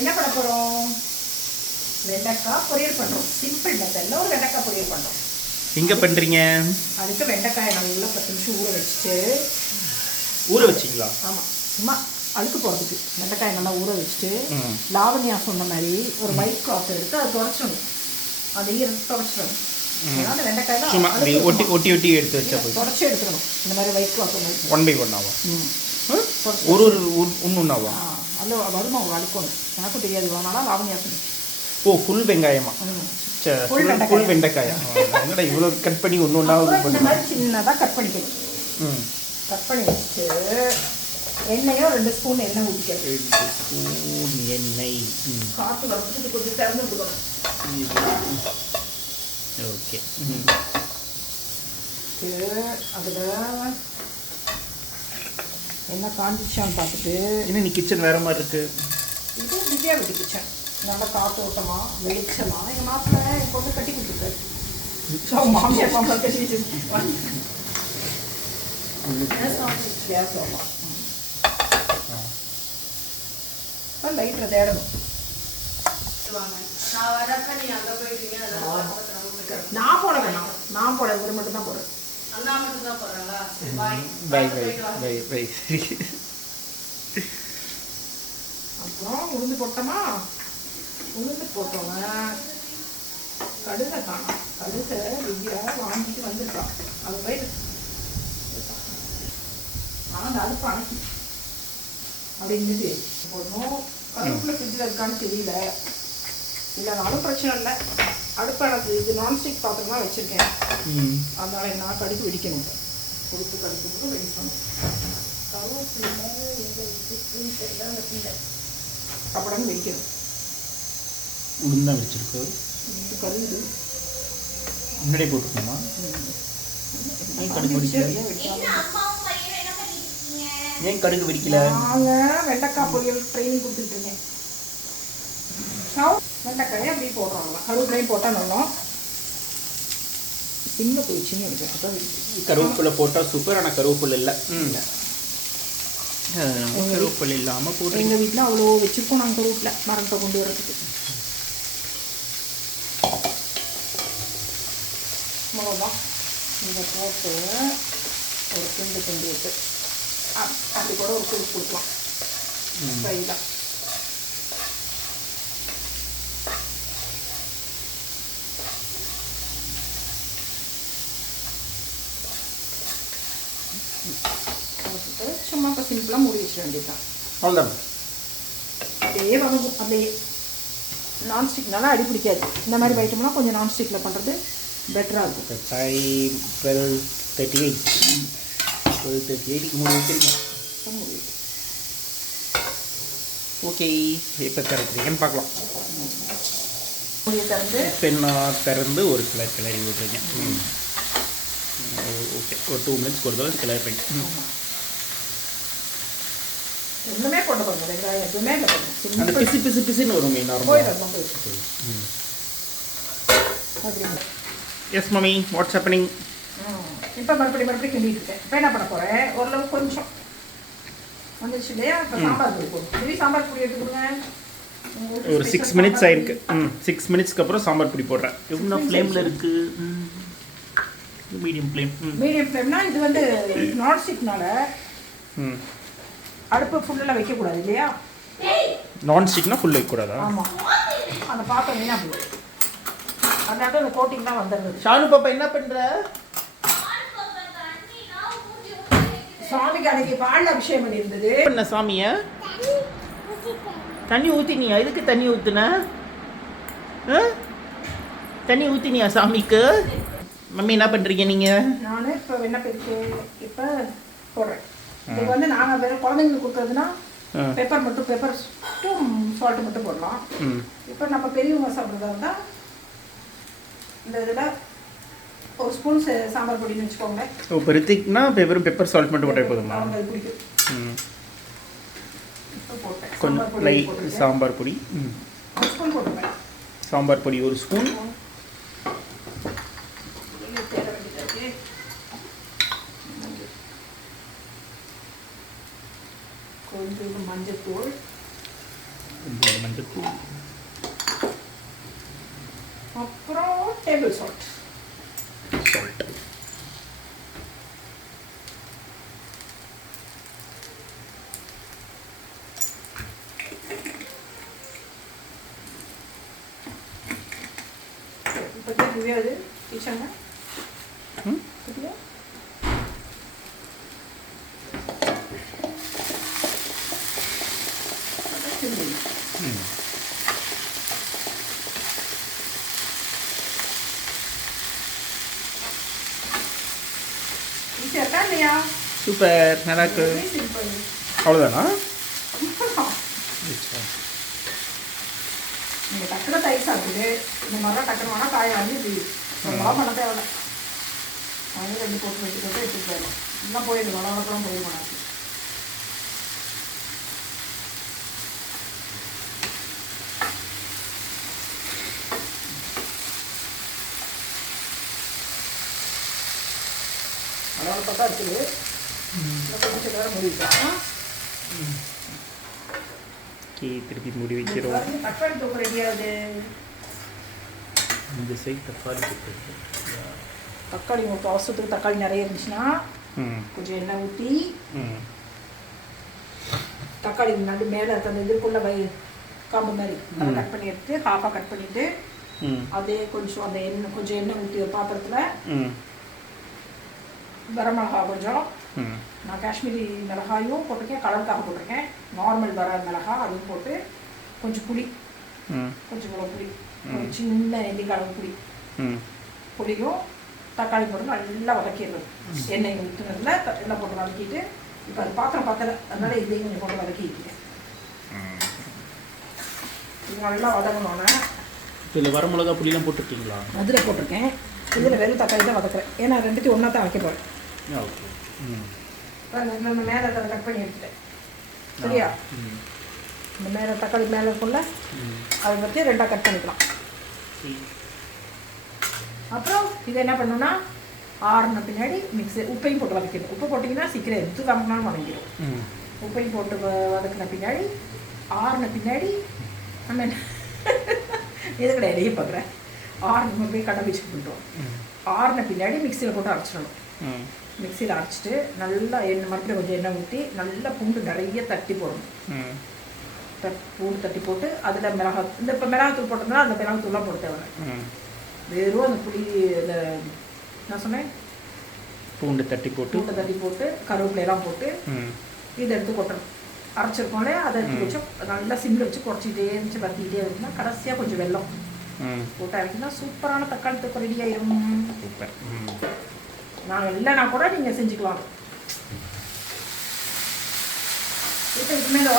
என்ன பண்ண போகிறோம்? வெண்டைக்காய் பொரியல் பண்ணுறோம். சிம்பிள் மெத்தடில் ஒரு வெண்டைக்காய் பொரியல் பண்ணுறோம். எங்கே பண்ணுறீங்க? அதுக்கு வெண்டைக்காயை நல்லா 10 நிமிஷம் ஊற வச்சுட்டு. ஊற வச்சிங்களா? ஆமாம், சும்மா அழுக்கு போகிறதுக்கு வெண்டைக்காயை நல்லா ஊற வச்சுட்டு, லாவண்யா சொன்ன மாதிரி ஒரு ஒயிட் கிளாத் எடுத்து அதை தொடச்சிடணும். அந்த ஈரத்தை தொடச்சிடணும். ஏன்னா அந்த வெண்டைக்காய் சும்மா ஒட்டி ஒட்டி ஒட்டி எடுத்து வச்சா போய் தொடச்சி எடுத்துக்கணும். இந்த மாதிரி ஒயிட் கிளாத் ஒன்று 1 by 1 ஆகும். ஒரு ஒன்றுன்னாவா? அதில் வருமா ஒரு அழுக்கணும். எனக்கும் தெரியாது, இவ்வளோனால லாவண்யா சொன்னிச்சு. ஓ, ஃபுல் வெங்காயமா? ஃபுல் வெண்டைக்காயா? என்னடா இவ்வளோ கட் பண்ணி ஒன்று ஒன்றாவது இந்த மாதிரி சின்னதாக கட் பண்ணிக்கணும். கட் பண்ணி வச்சுட்டு எண்ணெயோ 2 ஸ்பூன் எண்ணெய் ஊற்றிக்கணும். 2 ஸ்பூன் எண்ணெய். காற்று வரப்புக்கு கொஞ்சம் திறந்து விடணும். ஓகே. அதில் என்ன காஞ்சிச்சான்னு பார்த்துட்டு. இன்னும் நீ கிச்சன் வேறு மாதிரி இருக்குது. இது திவ்யா வீட்டு கிச்சன். நல்லா காத்தோட்டமாக வெளிச்சமாக எங்கள் மாப்பிள்ளை இப்போ வந்து கட்டி கொடுத்துருக்காரு. ஸோ மாமியார் மாப்பிள்ளை கட்டி வச்சு கேஸ் ஆமாம். லைட்டில் தேடணும். நான் போட வேணாம், நான் போட ஒரு மட்டும் தான் போடுறேன். அப்புறம் உளுந்து போட்டோமா? உளுந்து போட்டோங்க. கடுகை காணும். கடுகை திவ்யா வாங்கிட்டு வந்துருக்கான். அது போய் ஆனால் அந்த அடுப்பு அணைச்சி அப்படின்ட்டு போடணும். கருவேப்பிலை ஃப்ரிட்ஜில் இருக்கான்னு தெரியல, இல்லைனாலும் பிரச்சனை இல்லை. அடுப்பு எனக்கு இது நான்ஸ்டிக் பாத்திரம் தான் வச்சுருக்கேன். அதனால என்ன கடுகு வெடிக்கணும். கொடுத்து கடுக்கு வெடிக்கணும். கருவேப்பிலை அப்படம் வெடிக்கணும். உளுந்தான் வச்சுருக்கு. கருது முன்னாடியே போட்டுக்கணுமா? கடுகு வெடிக்கல. ஏன் கடுகு வெடிக்கல? நாங்கள் வெண்டைக்காய் பொரியல் ட்ரைனிங் கொடுத்துட்ருக்கேன். வெண்டைக்காயை அப்படி போடுறோம். கருவேப்பிலையும் போட்டால் நல்லா சின்ன போயிடுச்சுன்னு நினைக்கிறேன். அதான் கருவேப்பிலை போட்டால் சூப்பர். ஆனால் கருவேப்பிலை இல்லை. கருவேப்பிலை இல்லாமல் போட்டு எங்கள் வீட்டில் அவ்வளோ வச்சுருக்கோம். நாங்கள் கருவேப்பிலை மரத்தை கொண்டு வரதுக்கு. அவ்வளோதான். இதை போட்டு ஒரு கிண்டு விட்டு அப்படி கூட ஒரு குழு கொடுக்கலாம். ஃப்ரை தான். சும்மா இப்போ சிம்பிளாக மூடி வச்சிட வேண்டியது தான். அவ்வளோதான். அப்படியே வதங்கும். அப்படியே நான்ஸ்டிக்னால அடி பிடிக்காது. இந்த மாதிரி ஐட்டம்லாம் கொஞ்சம் நான்ஸ்டிக்கில் பண்ணுறது பெட்டராக இருக்கும். டைம் 12:38. 12:38 மூடி வச்சுருங்க. ஓகே, இப்போ திறக்கிறீங்கன்னு பார்க்கலாம். திறந்து ஒரு கிளறி விட்றீங்க. ஓகே, ஒரு 2 மினிட்ஸ் கொடுத்தாலும் கிளறிங்க. ஒன்றுமே போட்டு பாருங்க. வெங்காயம் எதுவுமே இல்லை. அந்த பிசு பிசு பிசுன்னு வரும் மீன். Yes mummy, what's happening? இப்போ மறுபடியும் கிண்டிட்டு இருக்கேன். இப்போ என்ன பண்ண போகிறேன்? ஓரளவு கொஞ்சம் வந்துருச்சு இல்லையா? இப்போ சாம்பார் பொடி போடும். இதுவே சாம்பார் பொடி எடுத்து கொடுங்க. ஒரு 6 மினிட்ஸ் ஆயிருக்கு. 6 மினிட்ஸ்க்கு அப்புறம் சாம்பார் பொடி போடுறேன். எவ்வளோ ஃப்ளேமில் இருக்குது? Medium flame. மீடியம் ஃப்ளேம்னா இது வந்து நான்ஸ்டிக்னால அடுப்பு ஃபுல்லில் வைக்கக்கூடாது இல்லையா? நான்ஸ்டிக்னா ஃபுல் வைக்கக்கூடாதா? ஆமாம், அந்த பாத்திரம் வீணாக போகுது. அதனால அந்த கோட்டிங் தான் வந்துடுது. ஷானு பாப்பா என்ன பண்ணுற? சுவாமிக்கு அன்னைக்கு பால் அபிஷேகம் பண்ணியிருந்தது. என்ன சாமியை தண்ணி ஊற்றினியா? எதுக்கு தண்ணி ஊற்றுன? தண்ணி ஊற்றினியா சாமிக்கு? மம்மி என்ன பண்ணுறீங்க நீங்கள்? நான் இப்போ என்ன பெருக்கு இப்போ போடுறேன். இது வந்து நாங்கள் வேறு குழந்தைங்களுக்கு கொடுக்குறதுனா பெப்பர் மட்டும், பெப்பர் சால்ட்டு மட்டும் போடலாம். இப்போ நம்ம பெரியவங்க சாப்பிட்றதா இருந்தால் இந்த இதில் ஒரு ஸ்பூன் சாம்பார் பொடின்னு வச்சுக்கோங்க. இப்போ ரித்திக்னா பெப்பர் சால்ட் மட்டும் போட்டால் போதுமா? அது பிடிக்கும். கொஞ்சம் லைட் சாம்பார் பொடி. ஒரு ஸ்பூன் போட்டுப்பேன். சாம்பார் பொடி 1 ஸ்பூன். கொஞ்சம் மஞ்சள் தூள், கொஞ்சம் மஞ்சத்தூள், அப்புறம் டேபிள் சால்ட். சால்ட். இப்போ தெரியாது கிச்சனில் ம் சரியா? ம் ஈஸியாக இருக்கா இல்லையா? சூப்பர், நல்லா இருக்கு. சிம்பிள். அவ்வளோதானா? நீங்கள் டக்குனு தயிர் சாப்பிட்டு இந்த மாதிரிலாம் டக்குனு வேணால் காய் வாங்கி இப்படி ரொம்ப பண்ண தேவையில்ல. வாங்கி 2 போட்டு வச்சுட்டு எடுத்துகிட்டு போயிடலாம். இன்னும் போயிடுது வளவளக்கெல்லாம் போயிடுவோம். வளவளப்பாக தான் இருக்குது. இன்னும் கொஞ்சம் நேரம் முடிக்கலாம். ஓகே, திருப்பி மூடி வைக்கிறோம். தக்காளி தொக்கு ரெடியாகுது. இந்த சைட் தக்காளி போட்டு தக்காளி உங்களுக்கு அவசரத்துக்கு தக்காளி நிறைய இருந்துச்சுன்னா ம் கொஞ்சம் எண்ணெய் ஊற்றி ம் தக்காளி நடு மேலே இருக்க அந்த இதுக்குள்ள காம்பு மாதிரி அதை கட் பண்ணி எடுத்து ஹாஃபாக கட் பண்ணிவிட்டு ம் அதே கொஞ்சம் அந்த எண்ணெய் கொஞ்சம் எண்ணெய் ஊற்றி ஒரு பாத்திரத்தில் ம் கரம் மிளகா கொஞ்சம், ம் நான் காஷ்மீரி மிளகாயும் போட்டிருக்கேன், கலருக்காக போட்டிருக்கேன், நார்மல் வர மிளகா அதுவும் போட்டு கொஞ்சம் புளி, ம் கொஞ்சம் இவ்வளோ புளி, ஒரு சின்ன நெல்லிக்காய் அளவு புளி, ம் புளியும் தக்காளி போட்டு நல்லா வதக்கிடுறது. எண்ணெய் ஊற்றுனதில் எல்லாம் போட்டு வதக்கிட்டு இப்போ அது பாத்திரம் பக்கத்தில் அதனால இதையும் கொஞ்சம் போட்டு வதக்கிட்டேன். இது நல்லா வதங்கணுன்னே இதில் வர மிளகா புளியெலாம் போட்டுருக்கீங்களா? அதில் போட்டிருக்கேன். இதில் வெறும் தக்காளி தான் வதக்குறேன். ஏன்னா 2த்தையும் ஒன்றா தான் வைக்க போகிறேன். ஓகே. ம் நம்ம மேலே அதை கட் பண்ணி எடுத்துட்டேன். சரியா? இந்த மேலே தக்காளி மேலே இருக்கும்ல அதை பற்றி 2ஆக கட் பண்ணிக்கலாம். அப்புறம் இதை என்ன பண்ணணும்னா ஆறுன பின்னாடி உப்பையும் போட்டு வதக்கிடும். உப்பு போட்டிங்கன்னா சீக்கிரம் எது காமினாலும் வதங்கிடும். உப்பையும் போட்டு வதக்கின பின்னாடி ஆறுன பின்னாடி நம்ம இது கிடையாது பார்க்குறேன். ஆறுன போய் கடை வச்சு பண்ணிட்டோம். ஆறுன பின்னாடி மிக்சியில் போட்டு அரைச்சிடணும். மிக்சியில் அரைச்சிட்டு நல்லா எண்ணெய் மறுபடியும் கொஞ்சம் எண்ணெய் ஊற்றி நல்லா பூண்டு நிறைய தட்டி போடணும். பூண்டு தட்டி போட்டு அதில் மிளகாய் இப்போ மிளகாத்தூள் போட்டோம்னா அந்த மிளகாத்தூள்லாம் போட தேவை. வெறும் அந்த புளி இந்த நான் சொன்னேன் பூண்டு தட்டி போட்டு கருவேப்பிலையெல்லாம் போட்டு இதை எடுத்து கொட்டணும். அரைச்சிருக்கோம்ல அதை எடுத்து வச்சு நல்லா சிம்மில் வச்சு குறைச்சிட்டே இருந்துச்சு வத்திக்கிட்டே இருந்துச்சுன்னா கடைசியாக கொஞ்சம் வெல்லம் போட்டு அரைக்கினா சூப்பரான தக்காளி தொக்கு ரெடி ஆயிடும். சூப்பர். நான் இல்லைனா கூட நீங்கள் செஞ்சுக்கலாம். இப்போ இதுக்கு மேலே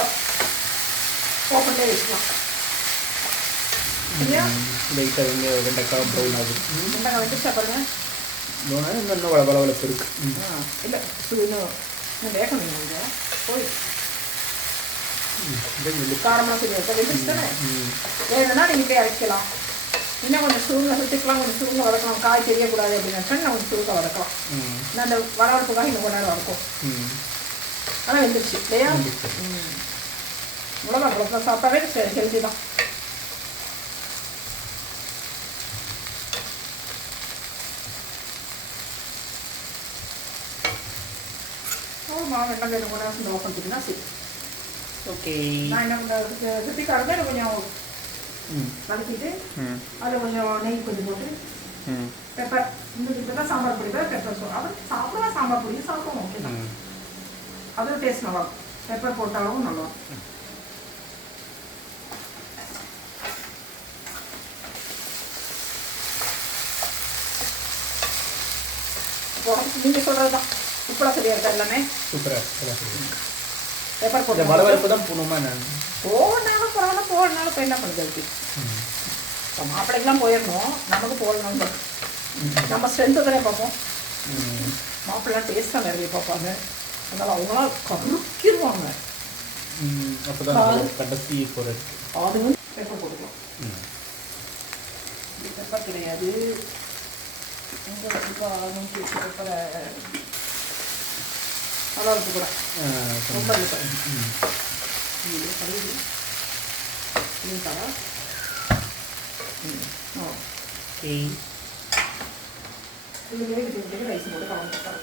ஓப்பன்லேயே வச்சுக்கலாம். சரியா? லைட்டாக வந்து வெண்டைக்காய் ப்ரௌன் ஆகுது. வெண்டைக்காய் வச்சுச்சா பாருங்க. இன்னும் வளவளப்பு இருக்கு. இல்லை இன்னும் வேகணும். நீங்கள் போய் காரமாக செய்ய வெந்துச்சு தானே. வேணும்னா நீங்கள் போய் அரைக்கலாம். இன்னும் கொஞ்சம் சுருங்க சுற்றிக்கலாம், கொஞ்சம் சுருங்க வதக்கலாம். காய் தெரியக்கூடாது அப்படின்னு நினச்சா நான் கொஞ்சம் சுருங்க வதக்கலாம். நான் அந்த வளவளப்புக்காக இன்னும் கொஞ்ச நேரம் வதக்கும். ஆனால் வெந்துருச்சு இல்லையா? இவ்வளோதான் சாப்பிட்டாவே ஹெல்த்தி தான். வெங்காயம் கொஞ்சம் நேரம் ஆஃப் பண்ணிட்டீங்கன்னா சரி. ஓகே. நான் என்ன சுற்றிக்காரங்க கொஞ்சம் வதக்கிட்டு அதில் கொஞ்சம் நெய் கொஞ்சம் போட்டு பெப்பர் இப்போ தான் சாம்பார் பொடி பெப்பர் அவர் சாப்பிடலாம். சாம்பார் பொடி சாப்பிடுவோம். ஓகே தான், அதுவும் டேஸ்ட் நல்லாயிருக்கும். பெப்பர் போட்டாலும் நல்லாயிருக்கும். நீங்கள் சொல்கிறது தான் உப்பெல்லாம் சரியாக இருக்கா எல்லாமே சூப்பராக பெப்பர் போட்டு வளவளப்பு தான் போகணுமா? நான் போகணுனாலும் பரவாயில்ல, போகணுனாலும் இப்போ என்ன பண்ணுறது? இப்போ மாப்பிள்ளைக்கெல்லாம் போயிடணும், நமக்கு போகணும்னு நம்ம ஸ்ட்ரென்த்து தானே பார்ப்போம். மாப்பிள்ளைலாம் டேஸ்ட்டாக நிறைய பார்ப்பாங்க. அதனால் அவங்களாம் கருக்கிடுவாங்க. அப்போ தான் கடைசி போகிறது. அதுவும் பெப்பர் போட்டுக்கலாம். பெப்பர் கிடையாது பெப்பரை நல்லா இருக்கு கூட ரொம்ப இருக்கா ஓகே இந்த கிரேவி ரைஸ் போட்டு கலந்துருக்காரு